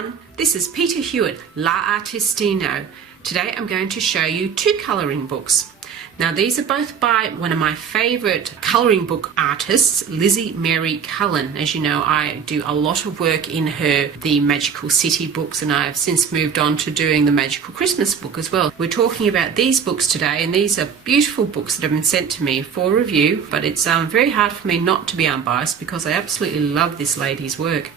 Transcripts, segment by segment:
everyone, this is Peta Hewitt, la-artistino. Today I'm going to show you two colouring books. Now these are both by one of my favourite colouring book artists, Lizzie Cullen. As you know, I do a lot of work in her The Magical City books, and I've since moved on to doing the Magical Christmas book as well. We're talking about these books today, and these are beautiful books that have been sent to me for review, but it's very hard for me not to be unbiased because I absolutely love this lady's work.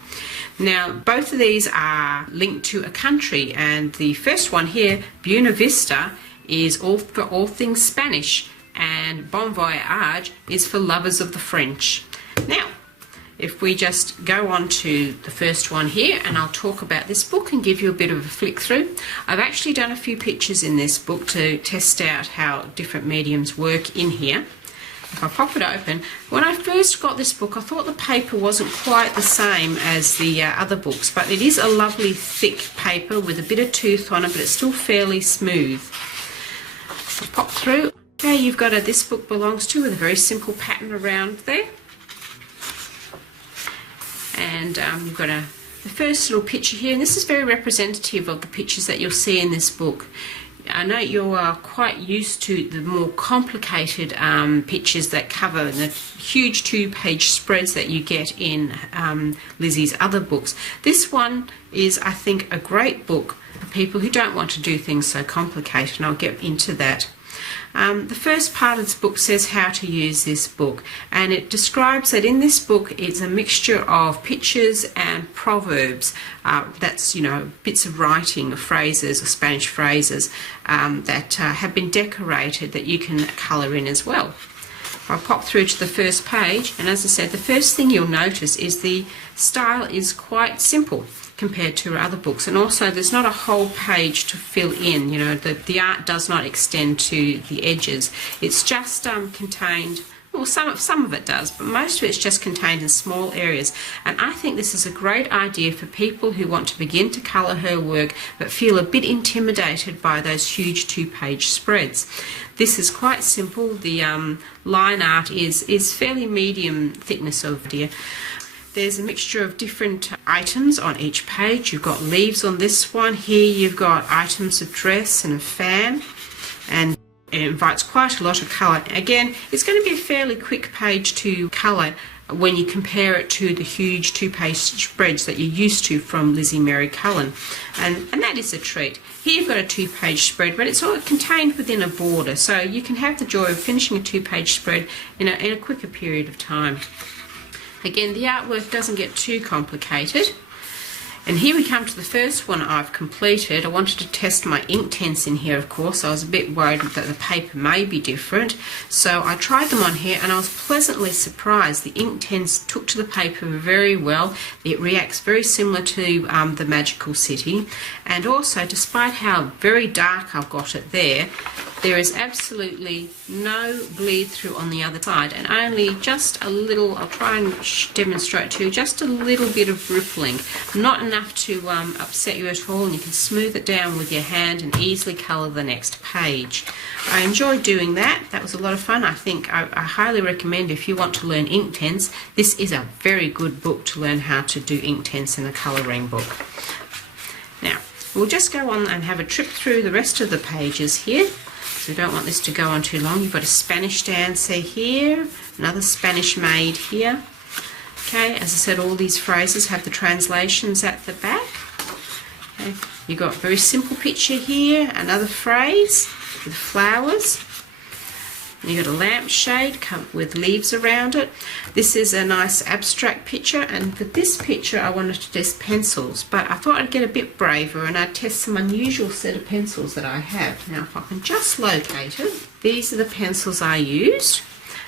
Now, both of these are linked to a country, and the first one here, Buena Vista, is for all things Spanish, and Bon Voyage is for lovers of the French. Now, if we just go on to the first one here, and I'll talk about this book and give you a bit of a flick through. I've actually done a few pictures in this book to test out how different mediums work in here. If I pop it open, when I first got this book I thought the paper wasn't quite the same as the other books, but it is a lovely thick paper with a bit of tooth on it, but it's still fairly smooth. I'll pop through. Okay, you've got this book belongs to with a very simple pattern around there, and you've got the first little picture here, and this is very representative of the pictures that you'll see in this book. I know you are quite used to the more complicated pictures that cover the huge two-page spreads that you get in Lizzie's other books. This one is, I think, a great book for people who don't want to do things so complicated, and I'll get into that. The first part of this book says how to use this book, and it describes that in this book it's a mixture of pictures and proverbs. That's, you know, bits of writing or phrases or Spanish phrases that have been decorated that you can colour in as well. I'll pop through to the first page, and as I said, the first thing you'll notice is the style is quite simple compared to other books, and also there's not a whole page to fill in. You know, the art does not extend to the edges. It's just contained, well, some of it does, but most of it's just contained in small areas, and I think this is a great idea for people who want to begin to colour her work but feel a bit intimidated by those huge two-page spreads. This is quite simple. The line art is fairly medium thickness of dear. There's a mixture of different items on each page. You've got leaves on this one. Here you've got items of dress and a fan, and it invites quite a lot of colour. Again, it's going to be a fairly quick page to colour when you compare it to the huge two-page spreads that you're used to from Lizzie Cullen, and that is a treat. Here you've got a two-page spread, but it's all contained within a border, so you can have the joy of finishing a two-page spread in a quicker period of time. Again, the artwork doesn't get too complicated. And here we come to the first one I've completed. I wanted to test my Inktense in here, of course. I was a bit worried that the paper may be different. So I tried them on here, and I was pleasantly surprised. The Inktense took to the paper very well. It reacts very similar to the Magical City. And also, despite how very dark I've got it there is absolutely no bleed through on the other side, and only just a little, I'll try and demonstrate to you, just a little bit of rippling. Not enough to upset you at all, and you can smooth it down with your hand and easily colour the next page. I enjoyed doing that. That was a lot of fun. I think I highly recommend, if you want to learn Inktense, this is a very good book to learn how to do Inktense in a colouring book. Now, we'll just go on and have a trip through the rest of the pages here. So we don't want this to go on too long. You've got a Spanish dancer here, another Spanish maid here. Okay, as I said, all these phrases have the translations at the back. Okay. You've got a very simple picture here, another phrase with flowers. You've got a lampshade with leaves around it. This is a nice abstract picture, and for this picture I wanted to test pencils, but I thought I'd get a bit braver and I'd test some unusual set of pencils that I have. Now if I can just locate it, these are the pencils I used,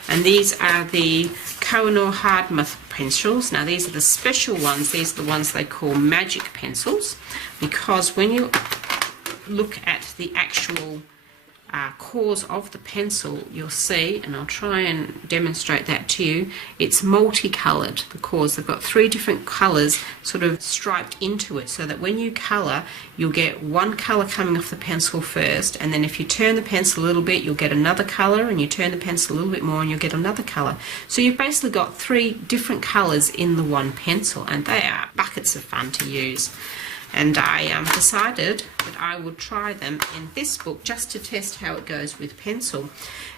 and these are the Cullen or Hardmouth pencils. Now these are the special ones. These are the ones they call magic pencils, because when you look at the actual cores of the pencil, you'll see, and I'll try and demonstrate that to you, it's multicoloured. The cores, they've got three different colours sort of striped into it, so that when you colour, you'll get one colour coming off the pencil first, and then if you turn the pencil a little bit, you'll get another colour, and you turn the pencil a little bit more and you'll get another colour. So you've basically got three different colours in the one pencil, and they are buckets of fun to use. and I decided that I would try them in this book just to test how it goes with pencil.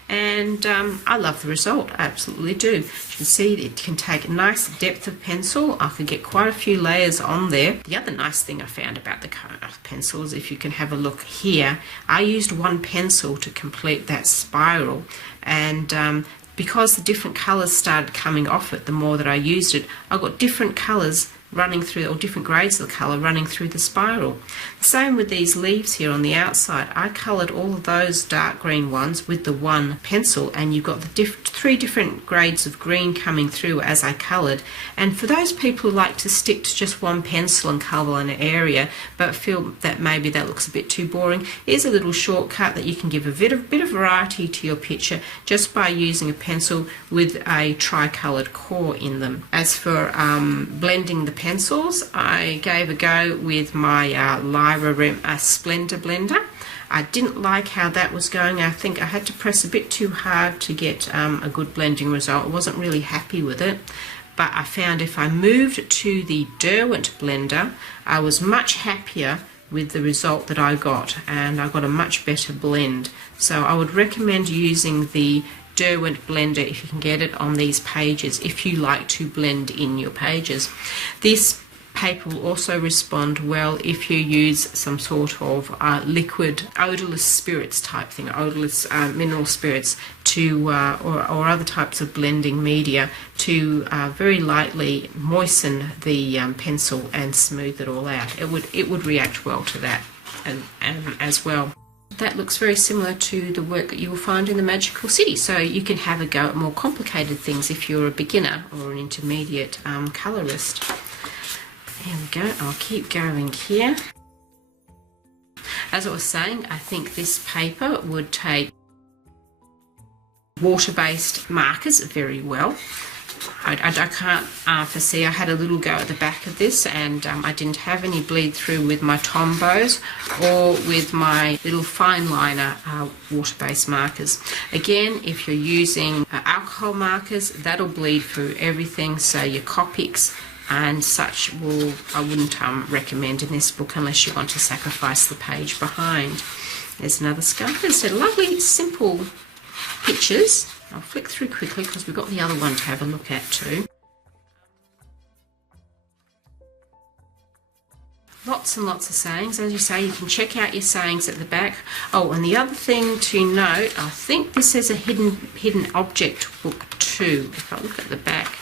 And I love the result, I absolutely do. You can see it can take a nice depth of pencil. I could get quite a few layers on there. The other nice thing I found about the pencils, if you can have a look here, I used one pencil to complete that spiral, and because the different colours started coming off it the more that I used it, I got different colours running through, or different grades of the colour running through the spiral. The same with these leaves here on the outside. I coloured all of those dark green ones with the one pencil, and you've got the three different grades of green coming through as I coloured. And for those people who like to stick to just one pencil and colour an area but feel that maybe that looks a bit too boring, here's a little shortcut that you can give a bit of variety to your picture just by using a pencil with a tricoloured core in them. As for blending the pencils, I gave a go with my Splendor blender. I didn't like how that was going. I think I had to press a bit too hard to get a good blending result. I wasn't really happy with it, but I found if I moved to the Derwent blender, I was much happier with the result that I got, and I got a much better blend. So I would recommend using the Derwent blender if you can get it on these pages, if you like to blend in your pages. This paper will also respond well if you use some sort of liquid odorless spirits type thing, odorless mineral spirits to or other types of blending media to very lightly moisten the pencil and smooth it all out. It would react well to that as well. That looks very similar to the work that you will find in the Magical City, so you can have a go at more complicated things if you're a beginner or an intermediate colourist. There we go, I'll keep going here. As I was saying, I think this paper would take water-based markers very well. I can't foresee. I had a little go at the back of this, and I didn't have any bleed through with my Tombows or with my little fine liner water-based markers. Again, if you're using alcohol markers, that'll bleed through everything, so your Copics and such I wouldn't recommend in this book unless you want to sacrifice the page behind. There's another scarf. There's a lovely simple pictures. I'll flick through quickly because we've got the other one to have a look at too. Lots and lots of sayings. As you say, you can check out your sayings at the back. Oh, and the other thing to note, I think this is a hidden object book too. If I look at the back,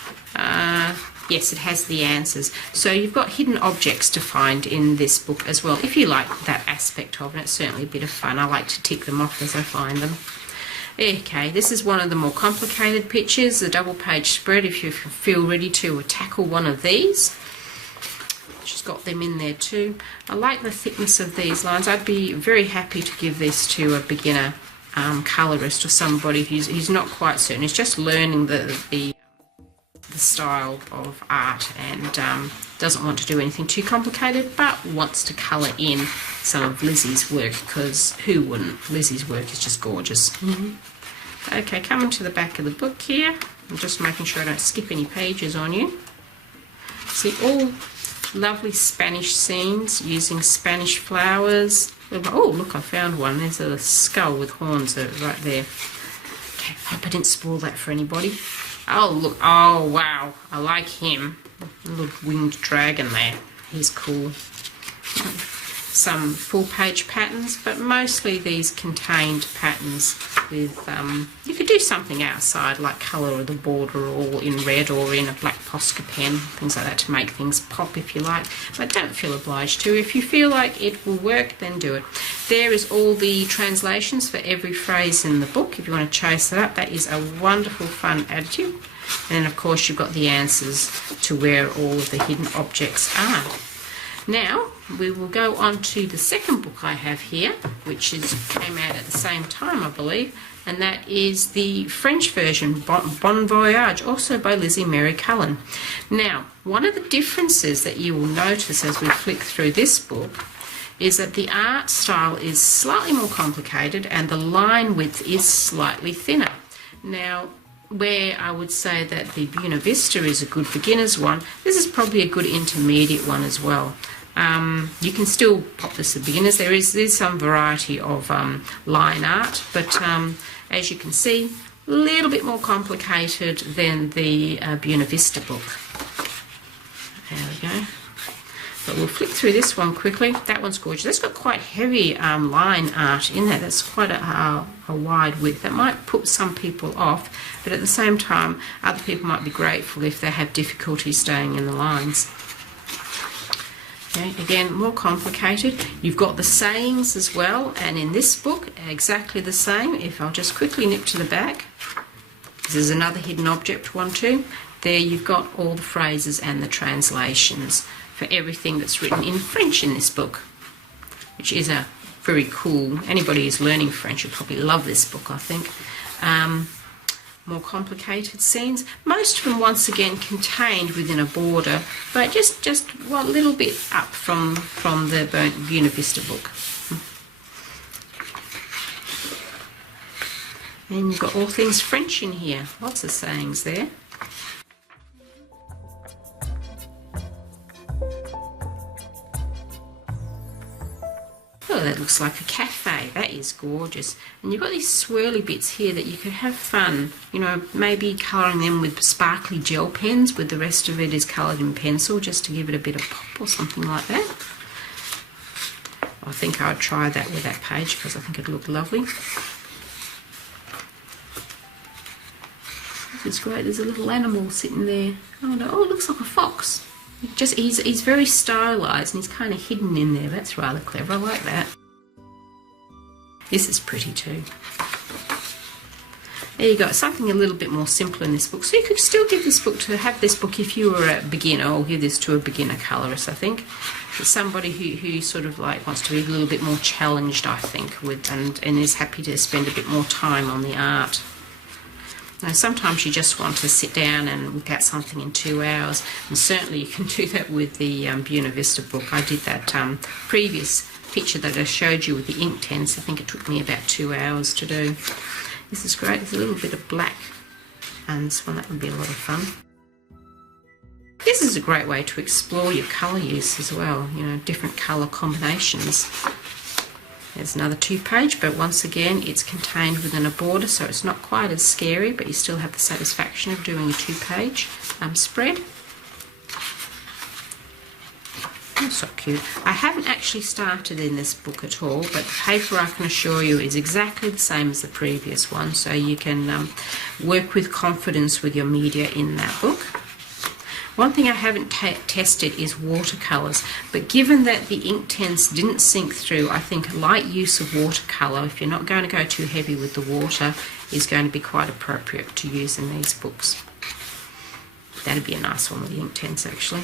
yes, it has the answers. So you've got hidden objects to find in this book as well, if you like that aspect of it. It's certainly a bit of fun. I like to tick them off as I find them. Okay, this is one of the more complicated pictures, the double page spread, if you feel ready to tackle one of these. She's got them in there too. I like the thickness of these lines. I'd be very happy to give this to a beginner colourist or somebody who's not quite certain. He's just learning the style of art and doesn't want to do anything too complicated, but wants to colour in some of Lizzie's work, because who wouldn't? Lizzie's work is just gorgeous. Okay, coming to the back of the book here. I'm just making sure I don't skip any pages on you. See, all lovely Spanish scenes using Spanish flowers. Oh, look, I found one. There's a skull with horns right there. Okay, hope I didn't spoil that for anybody. Oh, look. Oh, wow. I like him. A little winged dragon there. He's cool. Some full-page patterns, but mostly these contained patterns with, you could do something outside, like colour of the border or in red or in a black Posca pen, things like that to make things pop if you like, but don't feel obliged to. If you feel like it will work, then do it. There is all the translations for every phrase in the book. If you want to chase it up, that is a wonderful, fun additive. And of course you've got the answers to where all of the hidden objects are. Now we will go on to the second book I have here, which came out at the same time, I believe, and that is the French version, Bon Voyage, also by Lizzie Mary Cullen. Now, one of the differences that you will notice as we flick through this book is that the art style is slightly more complicated and the line width is slightly thinner. Now, where I would say that the Buena Vista is a good beginner's one, this is probably a good intermediate one as well. You can still pop this at beginners. There's some variety of line art, but as you can see, a little bit more complicated than the Buena Vista book. There we go. But we'll flick through this one quickly. That one's gorgeous. That's got quite heavy line art in there. That's quite a wide width. That might put some people off, but at the same time, other people might be grateful if they have difficulty staying in the lines. Okay, again, more complicated. You've got the sayings as well, and in this book, exactly the same. If I'll just quickly nip to the back. This is another hidden object one too. There you've got all the phrases and the translations for everything that's written in French in this book, which is a very cool. Anybody who's learning French will probably love this book, I think. More complicated scenes, most of them once again contained within a border, but just one little bit up from the Buena Vista book. And you've got all things French in here, lots of sayings there. Oh, that looks like a cafe. That is gorgeous. And you've got these swirly bits here that you could have fun, you know, maybe colouring them with sparkly gel pens, with the rest of it is coloured in pencil, just to give it a bit of pop or something like that. I think I'd try that with that page because I think it'd look lovely. This is great. There's a little animal sitting there. Oh no! Oh, it looks like a fox. He's very stylised and he's kind of hidden in there. That's rather clever. I like that. This is pretty too. There you go. Something a little bit more simple in this book. So you could still give this book if you were a beginner, or give this to a beginner colourist. I think it's somebody who sort of like wants to be a little bit more challenged, I think, with and is happy to spend a bit more time on the art. Now, sometimes you just want to sit down and look at something in 2 hours, and certainly you can do that with the Buena Vista book. I did that previous picture that I showed you with the Inktense. I think it took me about 2 hours to do. This is great. There's a little bit of black, and this one, that would be a lot of fun. This is a great way to explore your colour use as well, you know, different colour combinations. There's another 2-page, but once again it's contained within a border, so it's not quite as scary, but you still have the satisfaction of doing a 2-page spread. Oh, so cute. I haven't actually started in this book at all, but the paper, I can assure you, is exactly the same as the previous one, so you can work with confidence with your media in that book. One thing I haven't tested is watercolours, but given that the Inktense didn't sink through, I think light use of watercolour, if you're not going to go too heavy with the water, is going to be quite appropriate to use in these books. That'd be a nice one with the Inktense, actually.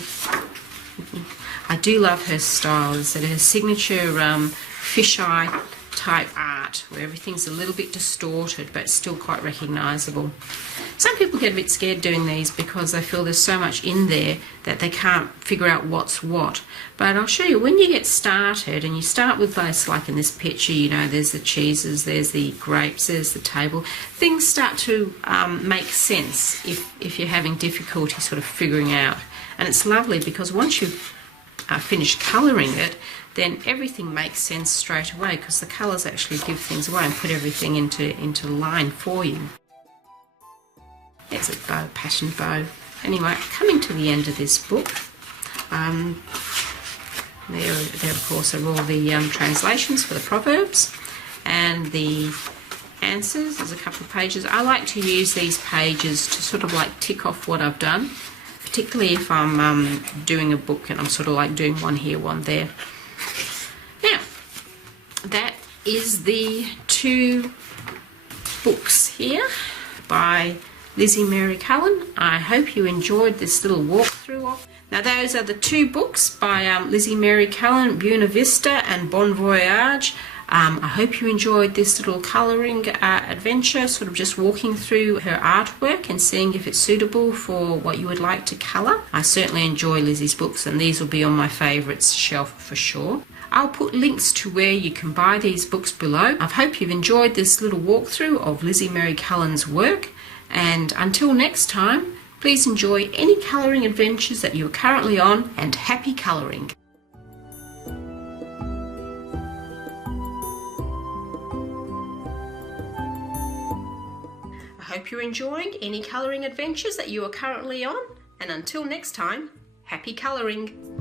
I do love her style. It's her signature fisheye type art, where everything's a little bit distorted but still quite recognisable. Some people get a bit scared doing these because they feel there's so much in there that they can't figure out what's what. But I'll show you, when you get started, and you start with this, like in this picture, you know, there's the cheeses, there's the grapes, there's the table, things start to make sense if you're having difficulty sort of figuring out. And it's lovely because once you've finished colouring it, then everything makes sense straight away, because the colours actually give things away and put everything into line for you. There's a bow, pattern bow. Anyway, coming to the end of this book, there of course are all the translations for the proverbs and the answers. There's a couple of pages. I like to use these pages to sort of like tick off what I've done, particularly if I'm doing a book and I'm sort of like doing one here, one there. Now, that is the 2 books here by Lizzie Mary Cullen. I hope you enjoyed this little walkthrough of. Now, those are the 2 books by Lizzie Mary Cullen, Buena Vista and Bon Voyage. I hope you enjoyed this little colouring adventure, sort of just walking through her artwork and seeing if it's suitable for what you would like to colour. I certainly enjoy Lizzie's books, and these will be on my favourites shelf for sure. I'll put links to where you can buy these books below. I hope you've enjoyed this little walkthrough of Lizzie Mary Cullen's work, and until next time, please enjoy any colouring adventures that you are currently on, and happy colouring. I hope you're enjoying any colouring adventures that you are currently on, and until next time, happy colouring!